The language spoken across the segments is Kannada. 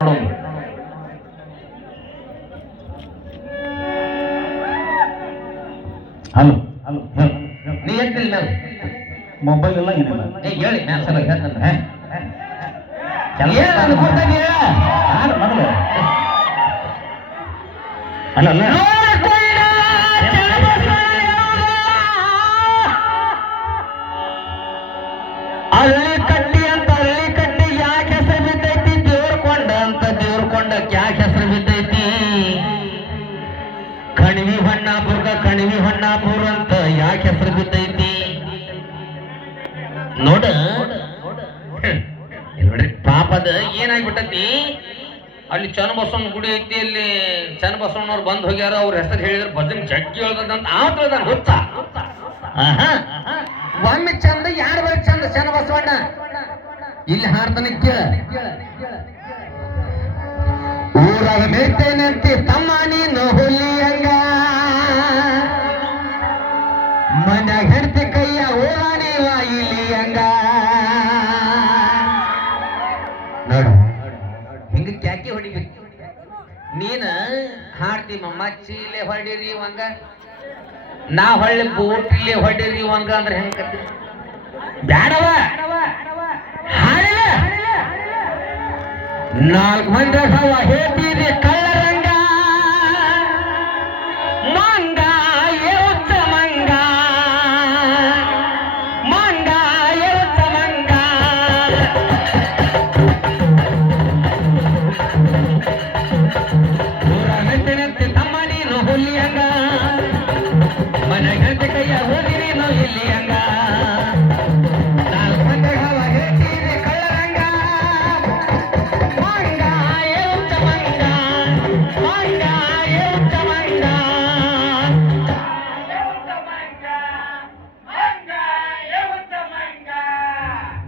ಹಲೋ. ಹಲೋ. ನೀ ಎತ್ತಿಲ್ಲ ಮೊಬೈಲ್ ಎಲ್ಲ ಏನಿಲ್ಲ. ಏ ಹೇಳಿ ನಾನು ಸಲ ಹೇಳ್ತಾನೆ ಏನ್ ಅನ್ಕೊಂತೀನಿ ಯಾರು ಮೊದಲು ಅಲ್ಲ ಅಲ್ಲ. ನೋಡ್ರಿ ಪಾಪದ ಏನಾಗ್ಬಿಟ್ಟತಿ? ಅಲ್ಲಿ ಚನ್ನಬಸವನ ಗುಡಿ ಐತಿ, ಅಲ್ಲಿ ಚನ್ನಬಸವನವ್ರು ಬಂದ್ ಹೋಗ್ಯಾರ, ಅವ್ರ ಹೆಸರು ಹೇಳಿದ್ರೆ ಭಜನ್ ಜಗ್ಗಿ ಹೇಳ್ದಂತ ಆತ ಗೊತ್ತ. ಒಮ್ಮೆ ಚಂದ, ಯಾರು ಬರ ಚಂದ ಚನ್ನಬಸವಣ್ಣ? ಇಲ್ಲಿ ಹಾಡ್ತಾನೆ ಊರಾಗ ತಮ್ಮ ನೀನು ಹುಲಿಯಂಗ ಮನ್ಯಾಗ ಹಾಡ್ತಿ ಮಚ್ಚೀಲೆ ಹೊಡಿರಿ ನಾ ಹೊಳ್ಳಿ ಬೂಟ್ಲಿ ಹೊಡಿರಿ ಇವಂಗ ಅಂದ್ರೆ ಹೆಂಗ ಬ್ಯಾಡವ. ನಾಲ್ಕು ಮಂದಿ ಹವ ಹೇಳ್ತೀರಿ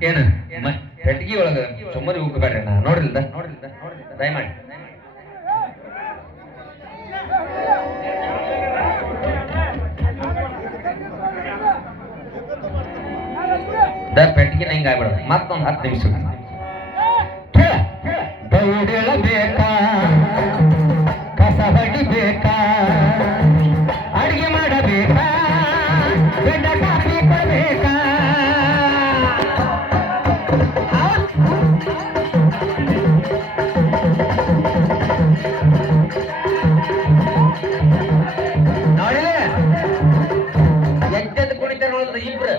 ಏನು? ಪೆಟ್ಟಿಗೆ ಒಳಗ ಸುಮ್ಮನೆ ಹೋಗ್ಬೇಡ್ರಿ ನಾ. ನೋಡ್ರಿಲ್ದ? ನೋಡ್ರಿಲ್ದ ದಯಮಾಡಿ. ದ ಪೆಟ್ಟಿಗೆ ಹಿಂಗ ಆಗ್ಬಿಡ ಮತ್ತೊಂದು ಹತ್ತು ನಿಮಿಷ. ಬೇಕಾ ಕಸ ಹೊಡಿಬೇಕಾ? ಇಬ್ರು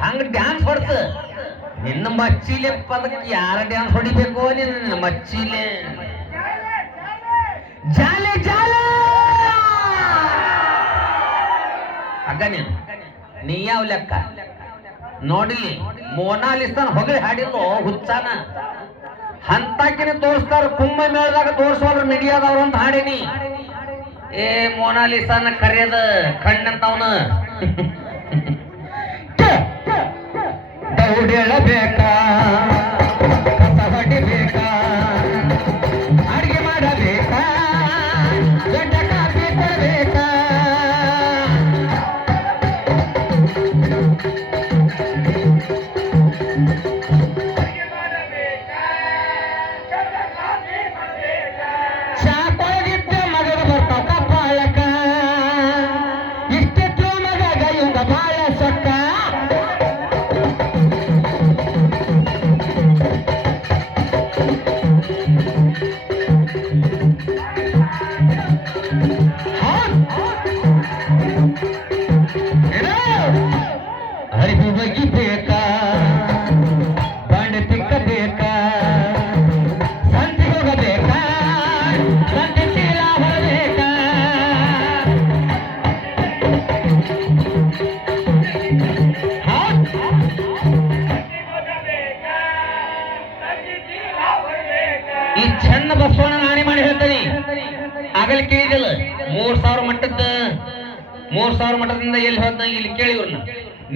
ಹಂಗ ಡ್ಯಾನ್ಸ್ ಹೊಡ್ತ ನಿನ್ನ ಮಚ್ಚಿಲೆ ಪದಕ್ಕೆ ಯಾರ ಡ್ಯಾನ್ಸ್ ಹೊಡಿಬೇಕು ನಿನ್ನ ಮಚ್ಚಿಲೆ. ಜಾಲೆ ಜಾಲೆ! ಅಗ್ಗ ನೀನು, ನೀ ಯಾವ ಲೆಕ್ಕ? ನೋಡಿಲಿ ಮೋನಾಲಿಸ್ತಾನ ಹೊಗಳಿ ಹಾಡಿಲ್ವೋ ಹುಚ್ಚಾನ. ಹಂತಾಕಿನ ತೋರಿಸ್ತಾರ, ಕುಂಭ ಮೇಳದಾಗ ತೋರಿಸೋರು ಮೀಡಿಯಾದವ್ರು ಅಂತ ಹಾಡಿನಿ. ಏ ಮೋನಾಲಿಸಾನ ಕರೆಯದ ಕಣ್ಣಂತವನ. ದೌಡೆಳಬೇಕಾ ಕೇಳಿದಿಲ್ಲ ಮೂರ್ ಸಾವಿರ ಮಟ್ಟದ, ಮೂರ್ ಸಾವಿರ ಮಟ್ಟದಿಂದ ಎಲ್ಲಿ ಹೋದ ಇಲ್ಲಿ ಕೇಳಿ ಇವ್ರನ್ನ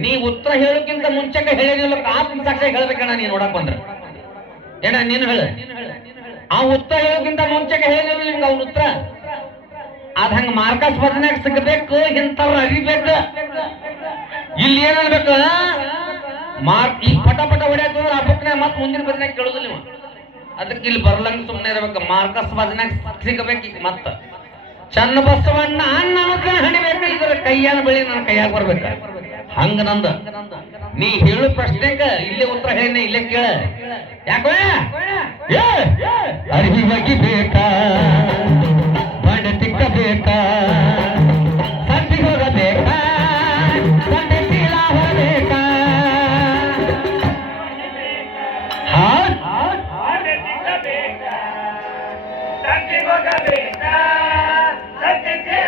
ನೀ ಉತ್ತರ ಹೇಳೋಕ್ಕಿಂತ ಮುಂಚೆ ಹೇಳಿದಿಲ್ಲ ಆತ್ಮ ಸಾಕ್ಷಿ ಹೇಳ್ಬೇಕಣ್ಣ ನೀನ್ ನೋಡಕ್ ಬಂದ್ರ. ಏನ, ನೀನು ಹೇಳ. ಆ ಉತ್ತರ ಹೇಳೋಕ್ಕಿಂತ ಮುಂಚೆ ಹೇಳಿದಿಲ್ಲ ನಿಮ್ಗೆ ಅವ್ನ ಉತ್ತರ? ಅದ್ ಹಂಗ ಮಾರ್ಕಸ್ ಭಜನೆಗ್ ಸಿಗ್ಬೇಕು, ಇಂಥವ್ರ ಅರಿಬೇಕು. ಇಲ್ಲಿ ಏನ್ ಅನ್ಬೇಕು ಮಾರ್, ಈ ಪಟ ಪಟ ಹೊಡೆಯೋದು ಆ ಬುಕ್ನ ಮತ್ ಮುಂದಿನ ಭಜನೆ ಕೇಳೋದಿಲ್ಲ ನೀವು ಅದಕ್ಕೆ ಇಲ್ಲಿ ಬರ್ಲಂಗ್ ಸುಮ್ಮನೆ ಇರ್ಬೇಕು. ಮಾರ್ಕಸ್ ಬದನಾಗ ಸಿಗಬೇಕು ಈಗ ಮತ್ತ. ಚನ್ನ ಬಸವಣ್ಣ ನನ್ನ ಹಣಿಬೇಕು ಇದರ ಕೈಯಾನ ಬಳಿ ನನ್ನ ಕೈಯಾಗ ಬರ್ಬೇಕ. ಹಂಗ ನಂದ, ನೀ ಹೇಳು ಪ್ರಶ್ನೆಗ, ಇಲ್ಲೇ ಉತ್ತರ ಹೇಳಿನ, ಇಲ್ಲೇ ಕೇಳ. ಯಾಕೋ? ಏ ಅರಿವಿ ಬಗ್ಗೆ ಬೇಕಾ, ಬಂಡೆ ತಿಕ್ಕ ಬೇಕಾ ಸಂತಿಗೆ ಹೋಗಬೇಕಾ ಸಂಡೆ ಚೀಲ ಹೊರಬೇಕಾ ಹೌದ್ ಕೈಯ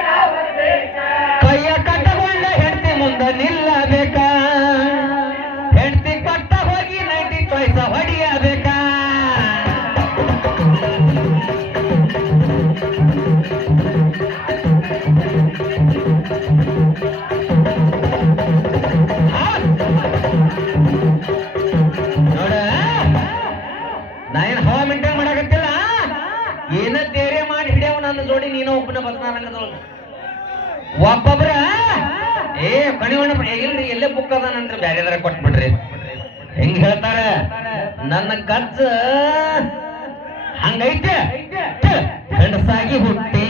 ಜೋಡಿ ನೀನು ಒಬ್ಬನ ಬಸ್ನಾರಂಗದೊಳಗ ಒಬ್ಬೊಬ್ರ, ಏ ಕಣಿವಣ್ಣ ಇಲ್ರಿ ಎಲ್ಲೇ ಬುಕ್ ಅದಾನಂದ್ರೆ ಬ್ಯಾರೆದಾರ ಕೊಟ್ಬಿಡ್ರಿ. ಹೆಂಗ್ ಹೇಳ್ತಾರ? ನನ್ನ ಗಜ್ಜ ಹಂಗೈತೆ. ಗಂಡಸಾಗಿ ಹುಟ್ಟಿ.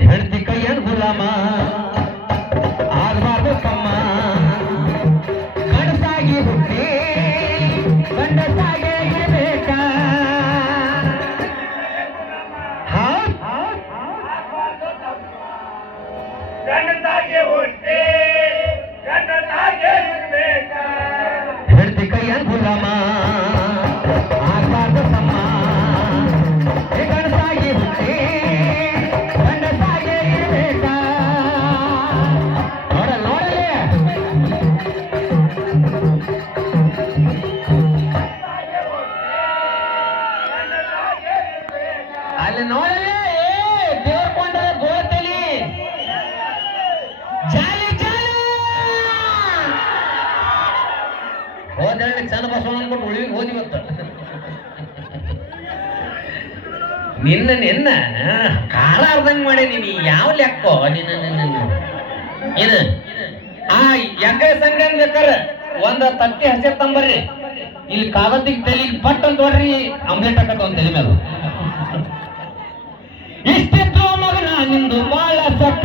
ಹೆಂಡತಿ ಕೈಯನ್ ಗುಲಾಮ. ಆಗ್ಬಾರ್ದು ಕಮ್ಮ ಗಂಡಸಾಗಿ ಹುಟ್ಟಿ. ಗಂಡಸಾಗೆ ಚಂದ ಬಸವಣ್ಣ ಅನ್ಬಿಟ್ಟು ಉಳಿವಿಗೆ ಹೋದಿ ಇವತ್ತು. ನಿನ್ನ ನಿನ್ನ ಕಾಲ ಅರ್ಧಂಗ್ ಮಾಡಿ ನೀನು ಯಾವ ಲೆಕ್ಕೋ? ನಿನ್ನ ನಿನ್ನ. ಇದು ಆ ಯಜ್ಞ ಸಂಘ ಬೇಕಾರ ಒಂದ ತಟ್ಟಿ ಹಸಿ ತಂಬರ್ರಿ. ಇಲ್ಲಿ ಕಾಗದಿಗೆ ತೆಲಿ ಪಟ್ ಅಂತ ನೋಡ್ರಿ ಅಂಬ್ಲೆಟ್ ಹಾಕತ್ತ ಒಂದ್ ತಲೆ ಮೇಲೆ ಇಷ್ಟಿತ್ತು ಮಗನ ನಿಂದು ಬಾಳ ಸಕ್ಕ.